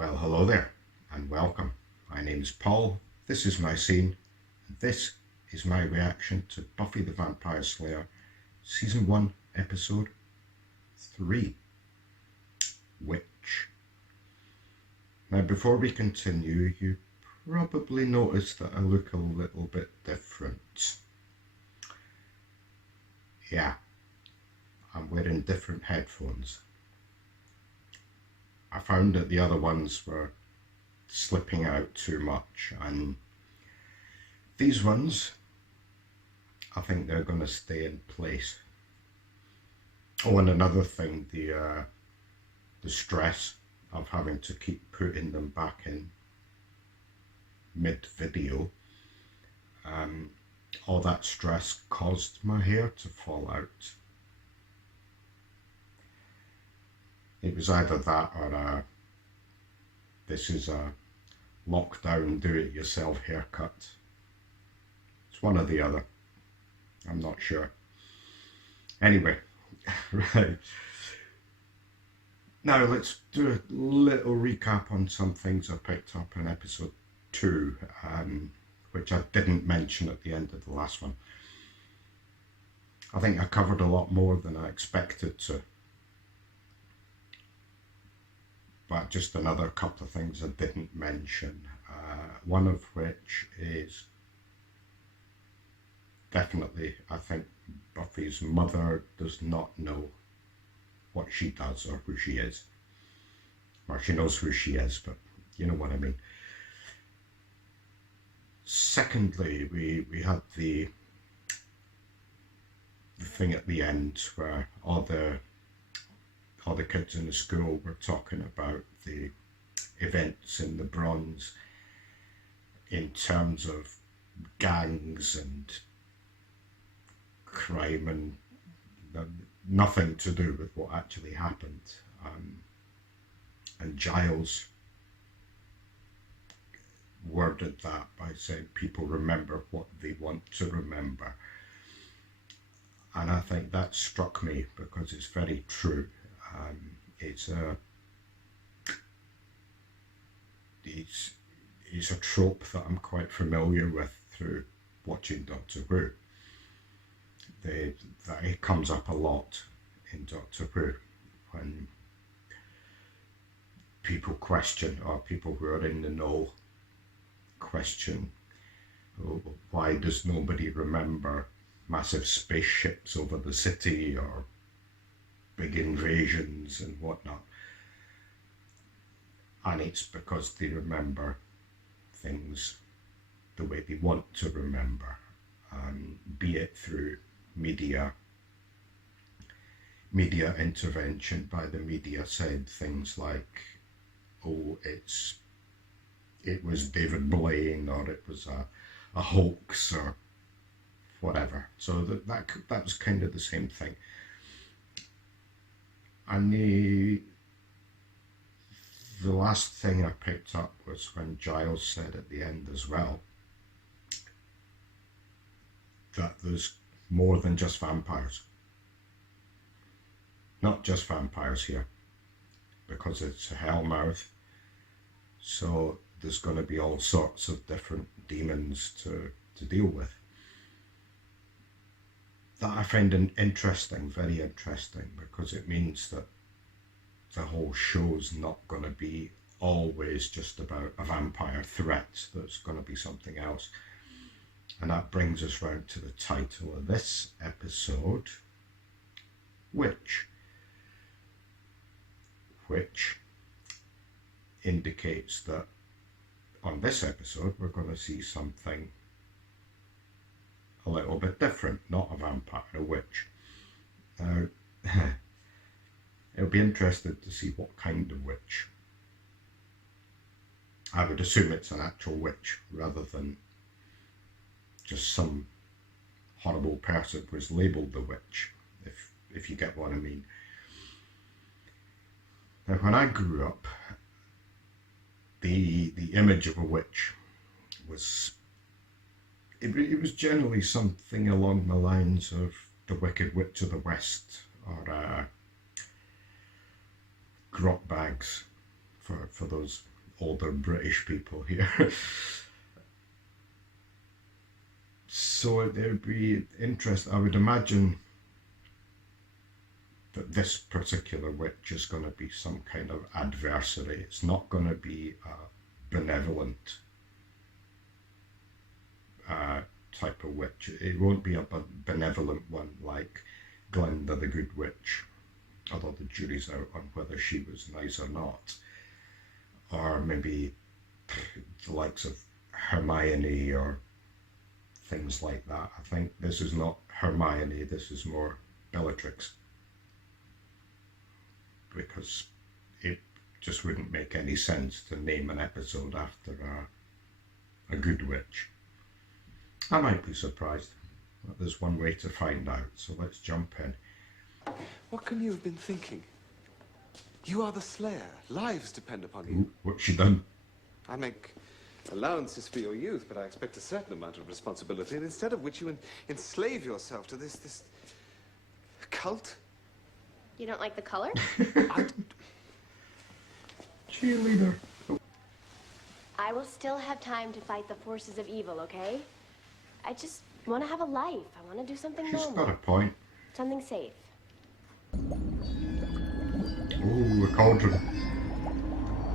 Well, hello there and welcome. My name's Paul, this is my scene, and this is my reaction to Buffy the Vampire Slayer, Season 1, Episode 3, Witch. Now, before we continue, you probably noticed that I look a little bit different. Yeah, I'm wearing different headphones. I found that the other ones were slipping out too much, and these ones, I think they're going to stay in place. Oh, and another thing, the stress of having to keep putting them back in mid-video, all that stress caused my hair to fall out. It was either that or this is a lockdown do-it-yourself haircut. It's one or the other. I'm not sure. Anyway, right. Now let's do a little recap on some things I picked up in episode 2, which I didn't mention at the end of the last one. I think I covered a lot more than I expected to. But just another couple of things I didn't mention, one of which is definitely, I think Buffy's mother does not know what she does or who she is. Well, she knows who she is, but you know what I mean. Secondly, we had the thing at the end where all the kids in the school were talking about the events in the Bronze in terms of gangs and crime and nothing to do with what actually happened. And Giles worded that by saying people remember what they want to remember. And I think that struck me because it's very true. It's a trope that I'm quite familiar with through watching Doctor Who. That it comes up a lot in Doctor Who when people question, or people who are in the know question, why does nobody remember massive spaceships over the city or big invasions and whatnot? And it's because they remember things the way they want to remember, be it through media intervention by the media, said things like, oh, it was David Blaine, or it was a hoax, or whatever. So that was kind of the same thing. And the last thing I picked up was when Giles said at the end as well that there's more than just vampires. Not just vampires here, because it's a hellmouth, so there's going to be all sorts of different demons to deal with. That I find interesting, very interesting, because it means that the whole show's not going to be always just about a vampire threat. There's going to be something else. And that brings us round to the title of this episode, Witch. Which indicates that on this episode we're going to see something a little bit different, not a vampire, a witch. Now, it'll be interesting to see what kind of witch. I would assume it's an actual witch rather than just some horrible person who is labelled the witch, if you get what I mean. Now, when I grew up, the image of a witch was, it was generally something along the lines of the Wicked Witch of the West, or grot bags for those older British people here. So it would be interesting. I would imagine that this particular witch is going to be some kind of adversary. It's not going to be a benevolent type of witch. It won't be a benevolent one like Glinda the Good Witch, although the jury's out on whether she was nice or not. Or maybe the likes of Hermione or things like that. I think this is not Hermione, this is more Bellatrix. Because it just wouldn't make any sense to name an episode after a good witch. I might be surprised, but there's one way to find out, so let's jump in. What can you have been thinking? You are the Slayer. Lives depend upon you. Ooh, what's she done? I make allowances for your youth, but I expect a certain amount of responsibility, and instead of which you enslave yourself to this cult. You don't like the color? Cheerleader. I will still have time to fight the forces of evil, okay? I just want to have a life. I want to do something She's normal. got a point. Something safe. Ooh, a cauldron.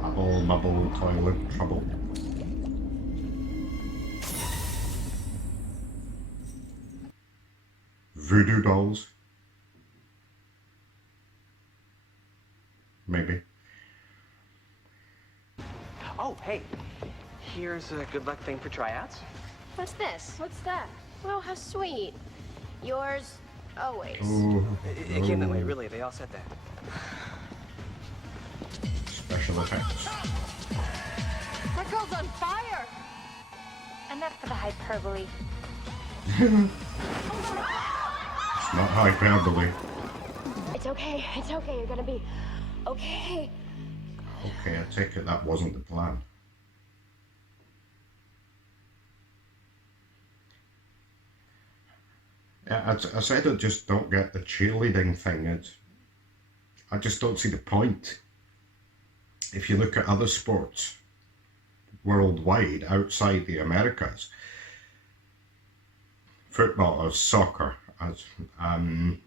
Hubble, mubble, toilet, trouble. Voodoo dolls. Maybe. Oh, hey. Here's a good luck thing for tryouts. What's this? What's that? Oh, how sweet. Yours, always. Ooh. It came that way, really. They all said that. Special effects. That girl's on fire! Enough for the hyperbole. It's not hyperbole. It's okay. It's okay. You're gonna be okay. Okay, I take it that wasn't the plan. Yeah, I said I just don't get the cheerleading thing. I just don't see the point. If you look at other sports worldwide outside the Americas, football or soccer, the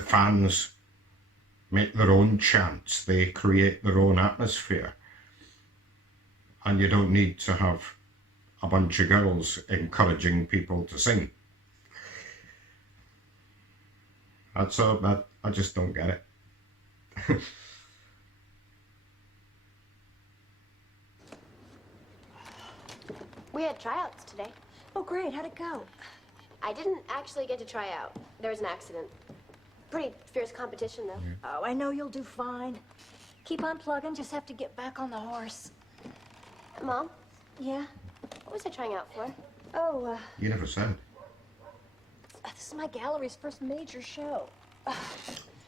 fans make their own chants, they create their own atmosphere, and you don't need to have a bunch of girls encouraging people to sing. I just don't get it. We had tryouts today. Oh, great. How'd it go? I didn't actually get to try out. There was an accident. Pretty fierce competition, though. Oh, I know you'll do fine. Keep on plugging. Just have to get back on the horse. Mom, Yeah? what was I trying out for? Oh, You never said. this is my gallery's first major show.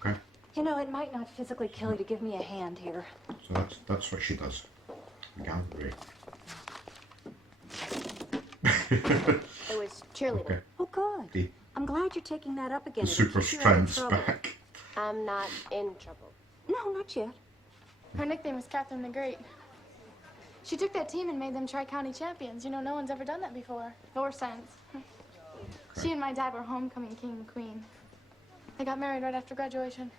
Okay, You know, it might not physically kill you to give me a hand here. so that's what she does. Gallery. It was cheerleading. Okay. Oh, good. The I'm glad you're taking that up again. The It'll super keep you out of strength's trouble. back. I'm not in trouble. No, not yet. Her nickname was Catherine the Great. She took that team and made them tri-county champions. You know, no one's ever done that before, or since. She and my dad were homecoming king and queen. They got married right after graduation.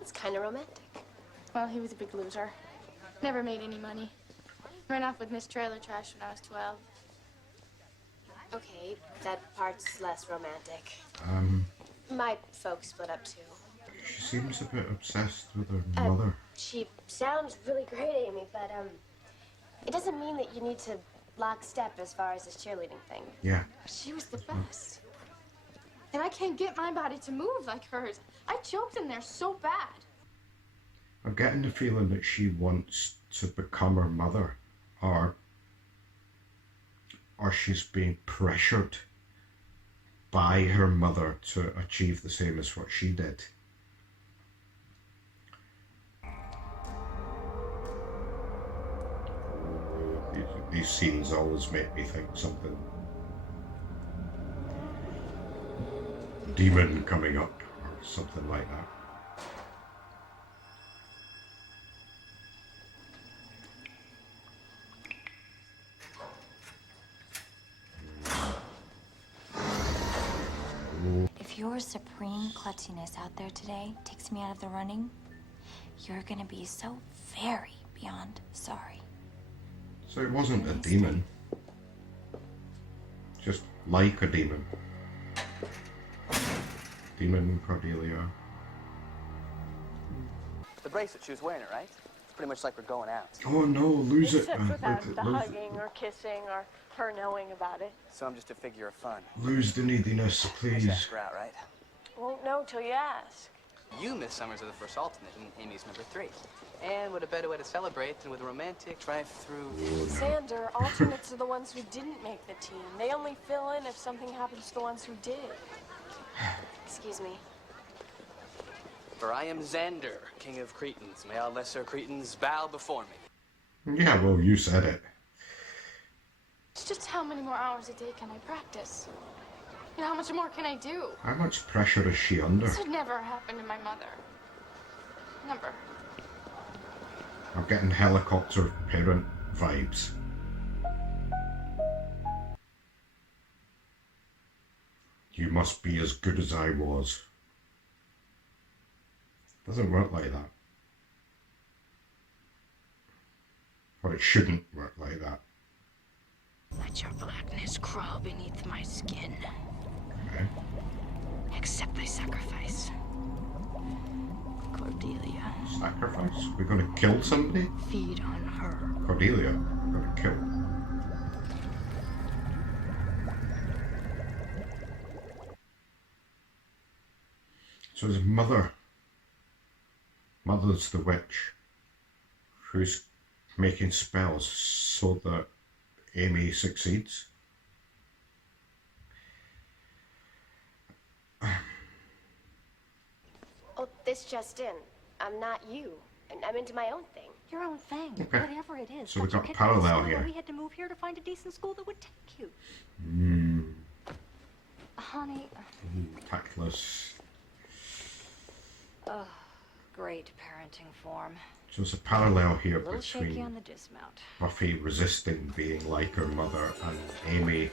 It's kind of romantic. Well, he was a big loser. Never made any money. Ran off with Miss Trailer Trash when I was 12. Okay, that part's less romantic. Um, My folks split up, too. she seems a bit obsessed with her mother. She sounds really great, Amy, but, it doesn't mean that you need to lock step as far as this cheerleading thing. Yeah. She was the best. And I can't get my body to move like hers. I choked in there so bad. I'm getting the feeling that she wants to become her mother, or she's being pressured by her mother to achieve the same as what she did. These scenes always make me think something demon coming up or something like that. your supreme klutziness out there today takes me out of the running, you're gonna be so very beyond sorry. So it wasn't a demon. Just like a demon. Demon Cordelia. The bracelet, she was wearing it, right? It's pretty much like we're going out. Oh no, lose it. Except without the lose, hugging or kissing or her knowing about it. So I'm just a figure of fun. lose the neediness, Just please. ask her out, right? Won't know till you ask. You, Miss Summers, are the first alternate, and Amy's number 3. And what a better way to celebrate than with a romantic drive-through. Xander, alternates are the ones who didn't make the team. They only fill in if something happens to the ones who did. Excuse me. For I am Xander, king of Cretans. May all lesser Cretans bow before me. Yeah, well, you said it. It's just how many more hours a day can I practice? You know, how much more can I do? How much pressure is she under? This would never happen to my mother. Never. I'm getting helicopter parent vibes. You must be as good as I was. Doesn't work like that. Or it shouldn't work like that. Let your blackness crawl beneath my skin. Okay. Accept thy sacrifice. Cordelia. Sacrifice? We're gonna kill somebody? Feed on her. Cordelia, we're gonna kill. So his mother's the witch who's making spells so that Amy succeeds. Oh, this just in. I'm not you. I'm into my own thing. Your own thing, Okay. whatever it is. So we've Got you got kicked out of parallel school, here. and we had to move here to find a decent school that would take you. Honey, Tactless. great parenting form. So there's a parallel here A little shaky between on the dismount. Buffy resisting being like her mother and Amy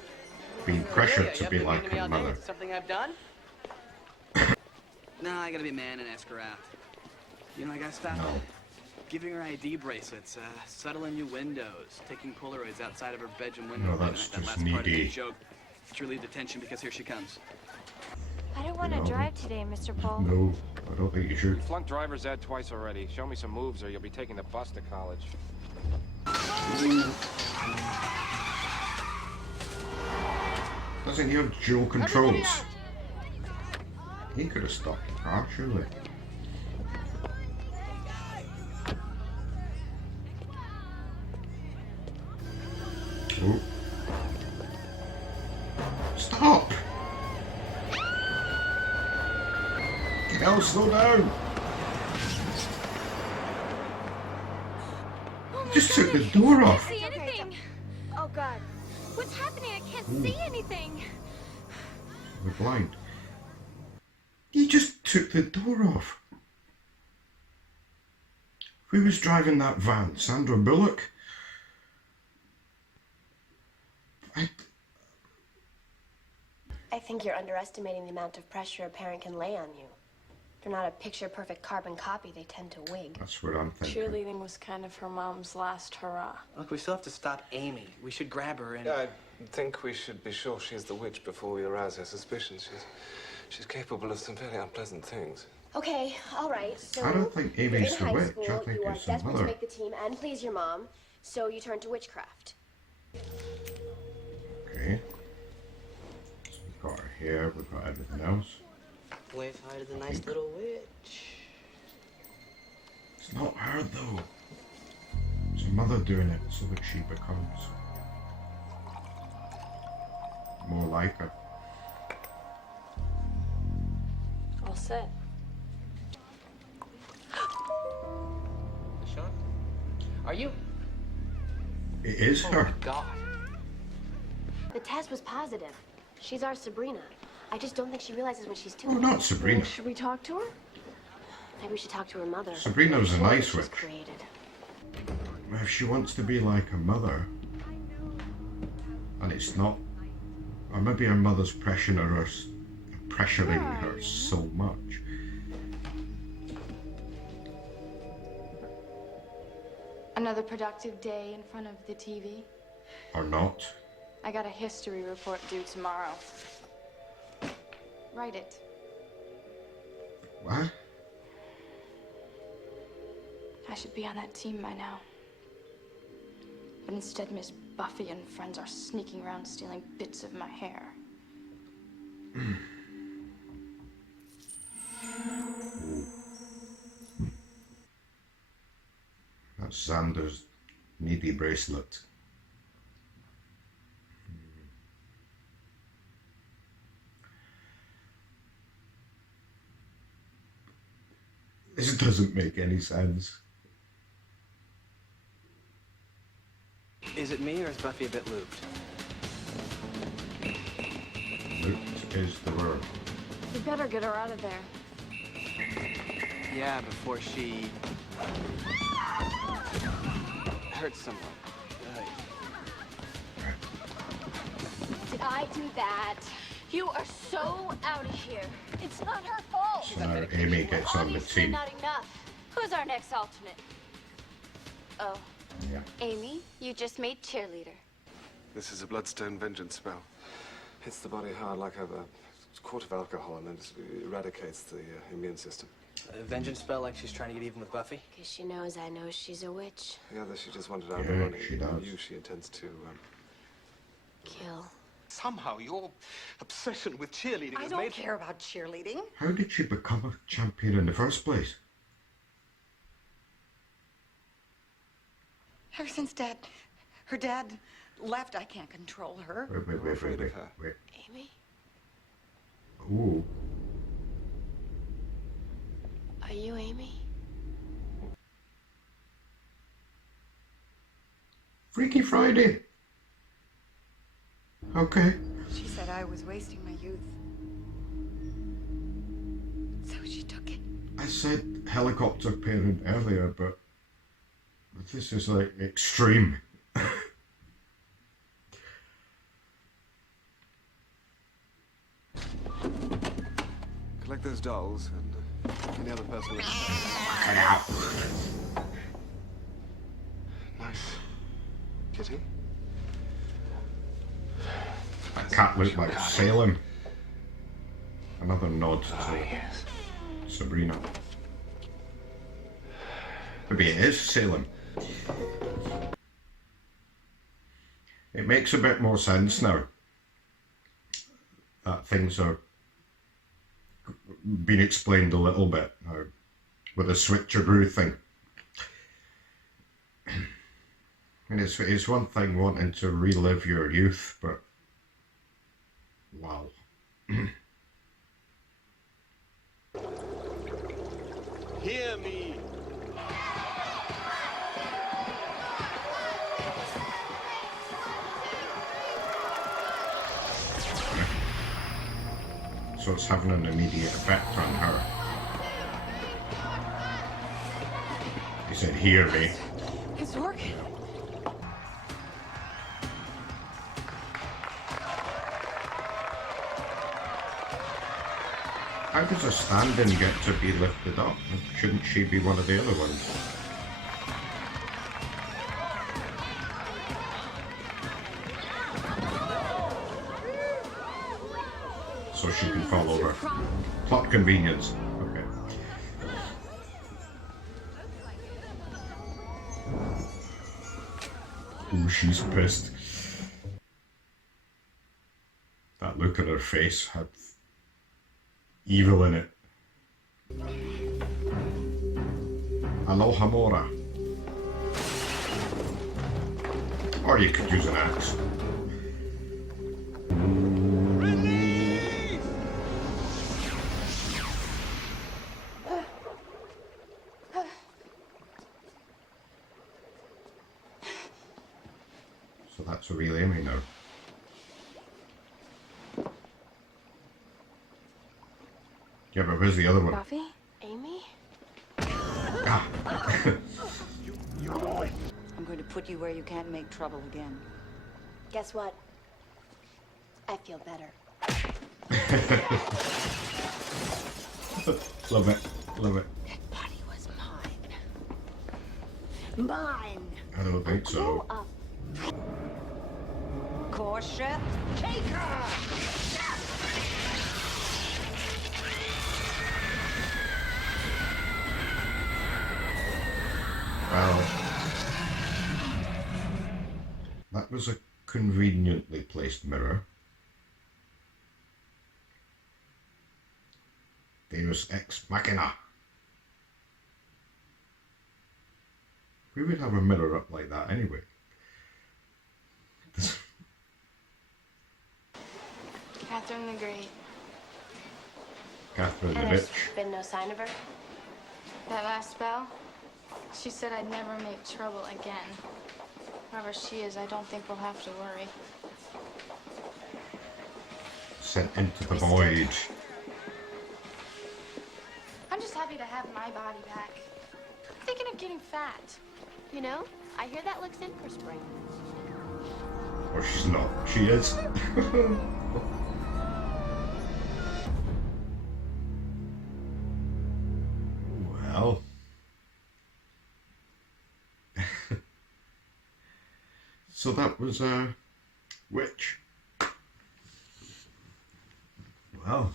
being pressured to be like her mother. Something I've done? No, I gotta be a man and ask her out. You know, I gotta stop No. giving her ID bracelets, settling new windows, taking Polaroids outside of her bedroom window. No, that's that just last part of the needy. joke. It's relieved attention because here she comes. I don't want to No. drive today, Mr. Paul. No, I don't think you should. You flunked driver's ed twice already. Show me some moves or you'll be taking the bus to college. Doesn't he have dual controls? He could have stopped the car, surely. Oh. Stop! Hell, slow down! He just took the door off. See anything? Oh, God. What's happening? I can't see anything. We're blind. He just took the door off. Who was driving that van? Sandra Bullock? I think you're underestimating the amount of pressure a parent can lay on you. They're not a picture-perfect carbon copy. They tend to wig. That's what I'm thinking. Cheerleading was kind of her mom's last hurrah. Look, we still have to stop Amy. We should grab her and... I think we should be sure she's the witch before we arouse her suspicions. She's capable of some very unpleasant things. Okay, all right. So I don't think you're Amy's in the high witch. school, I think you are it's the desperate mother. to make the team and please your mom, so you turn to witchcraft. Okay. So we've got her hair, we've got everything else. Way harder than nice little witch. It's not her though. It's her mother doing it so that she becomes more like her. All set. Sean? Are you? It is Oh her. my God. The test was positive. She's our Sabrina. I just don't think she realizes when she's Oh, too. not Sabrina. Should we talk to her? Maybe we should talk to her mother. Sabrina was a Before nice she's witch. created. If she wants to be like her mother, and it's not, or maybe her mother's pressuring pressuring her so much. Another productive day in front of the TV. Or not. I got a history report due tomorrow. Write it. What? I should be on that team by now. But instead, Miss Buffy and friends are sneaking around stealing bits of my hair. That's Xander's needy bracelet. This doesn't make any sense. Is it me or is Buffy a bit looped? Looped is the word. We better get her out of there. Yeah, before she hurts someone. Did I do that? You are so out of here. It's not her fault. So now Amy gets on the Obviously team. not enough. Who's our next alternate? Oh, Yeah. Amy, you just made cheerleader. This is a bloodstone vengeance spell. Hits the body hard like a quart of alcohol and then just eradicates the immune system. A vengeance spell like she's trying to get even with Buffy? Because she knows I know she's a witch. The other, she just wanted out of Yeah, the running. she does. You, she intends to Kill. Somehow your obsession with cheerleading I has don't made... care about cheerleading. How did she become a champion in the first place? Ever since her dad left, I can't control her. Wait. Amy? Ooh. Are you Amy? Freaky Friday. Okay. She said I was wasting my youth. So she took it. I said helicopter parent earlier, but this is like extreme. Collect those dolls and any other person. Nice. Kitty? That cat looked like Salem. Another nod to Yes. Sabrina. Maybe it is Salem. It makes a bit more sense now that things are being explained a little bit now with the switcheroo thing. I mean, it's one thing wanting to relive your youth, but wow. Hear me! So it's having an immediate effect on her. He said, hear me. It's working. How does a stand-in get to be lifted up? Shouldn't she be one of the other ones? So she can fall over. Plot convenience. Okay. Ooh, she's pissed. That look on her face had evil in it. Aloha Mora. Or you could use an axe. So that's a real Amy now. Yeah, but where's the other one? Buffy? Amy? Ah. I'm going to put you where you can't make trouble again. Guess what? I feel better. Love it. Love it. That body was mine. Mine. I don't think so. Cautious. Take her! Well, that was a conveniently placed mirror. Deus ex machina. We would have a mirror up like that anyway. Catherine the Great. Catherine the And Bitch. there's been no sign of her? That last spell, she said I'd never make trouble again. Wherever she is, I don't think we'll have to worry. Sent into the void. I'm just happy to have my body back. I'm thinking of getting fat. You know, I hear that looks in for spring. Or she's not. She is. Well. So that was Witch. Well,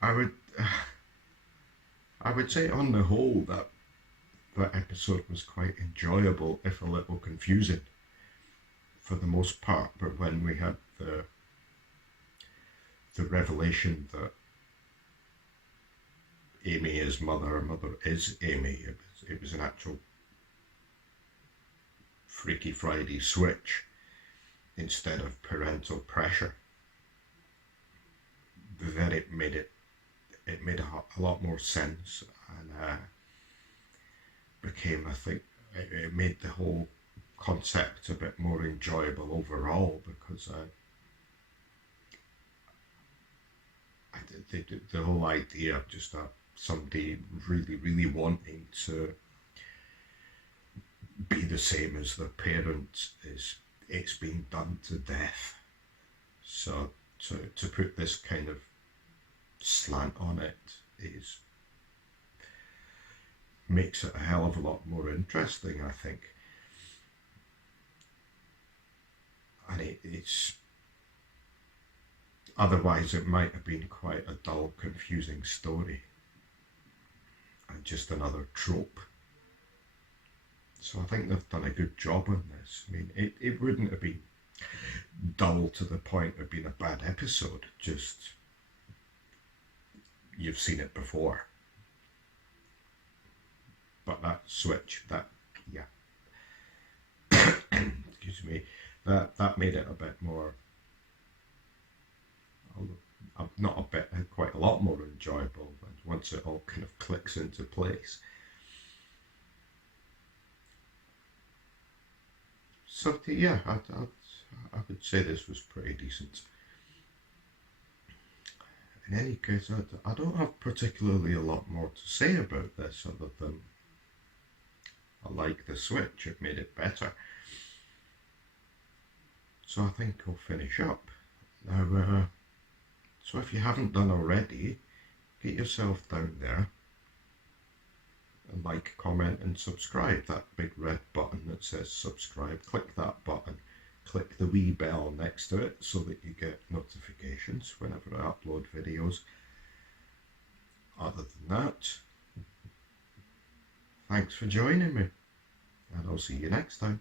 I would say on the whole that episode was quite enjoyable, if a little confusing for the most part. But when we had the revelation that Amy is mother, her mother is Amy, it was an actual Freaky Friday switch instead of parental pressure. Then it made a lot more sense, and became, I think, it made the whole concept a bit more enjoyable overall, because the whole idea of just somebody really wanting to be the same as their parents it's been done to death. So to put this kind of slant on it makes it a hell of a lot more interesting, I think. And it's otherwise it might have been quite a dull, confusing story and just another trope. So I think they've done a good job on this. I mean, it wouldn't have been dull to the point of being a bad episode, just you've seen it before. But that switch, excuse me, that made it a bit more, not a bit, quite a lot more enjoyable once it all kind of clicks into place. So yeah, I would say this was pretty decent. In any case, I don't have particularly a lot more to say about this other than I like the switch, it made it better. So I think I'll finish up. Now, so if you haven't done already, get yourself down there and like, comment and subscribe. That big red button that says subscribe, click that button. Click the wee bell next to it so that you get notifications whenever I upload videos. Other than that, thanks for joining me, and I'll see you next time.